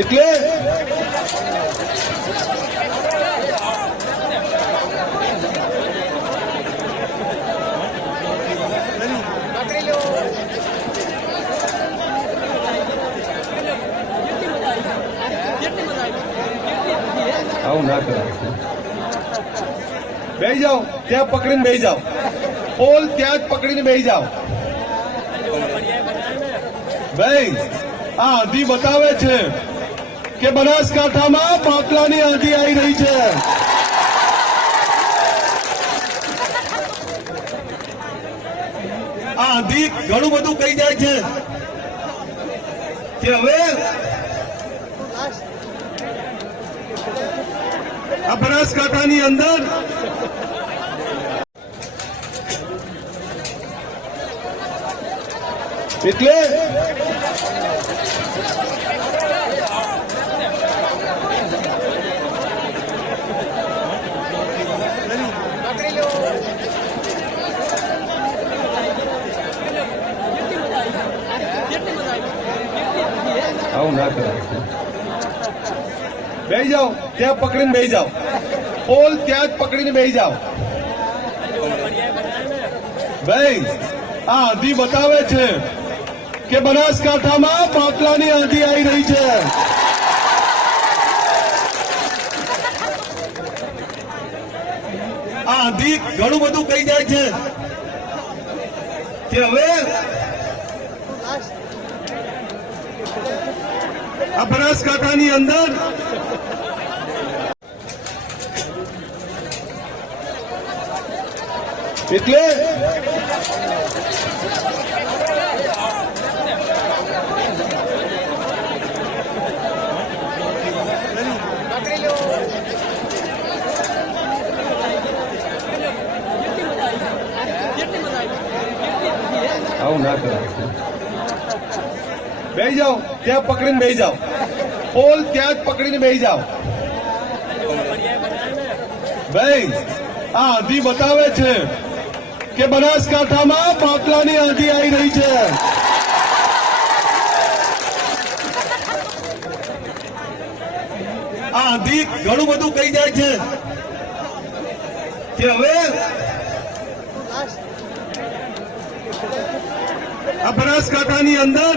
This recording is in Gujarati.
એટલે આવું ના કરાય. બેસી જાઓ, ત્યાં પકડીને બેસી જાઓ. પોલ ત્યાં જ પકડીને બેસી જાઓ. ભાઈ, આ આંધી બતાવે છે કે બનાસકાંઠામાં બાટલાની આંધી આવી રહી છે. આ આંધી ઘણું બધું કહી જાય છે કે હવે આ બનાસકાંઠાની અંદર એટલે આવું ના કરાય. બેસી જાઓ, ત્યાં પકડીને બેસી જાઓ. પોલ ત્યાં જ પકડીને બેસી જાઓ. ભાઈ, આ આંધી બતાવે છે કે બનાસકાંઠામાં બાટલાની આંધી આવી રહી છે. આ આંધી ઘણું બધું કહી જાય છે કે હવે આ બનાસકાંઠાની અંદર એટલે આવું ના કરાય. બેસી જાઓ, ત્યાં પકડીને બેસી જાઓ. પોલ ત્યાં જ પકડીને બેસી જાઓ. ભાઈ, આ આંધી બતાવે છે કે બનાસકાંઠામાં બાટલાની આંધી આવી રહી છે. આ આંધી ઘણું બધું કહી જાય છે કે હવે આ બનાસકાંઠાની અંદર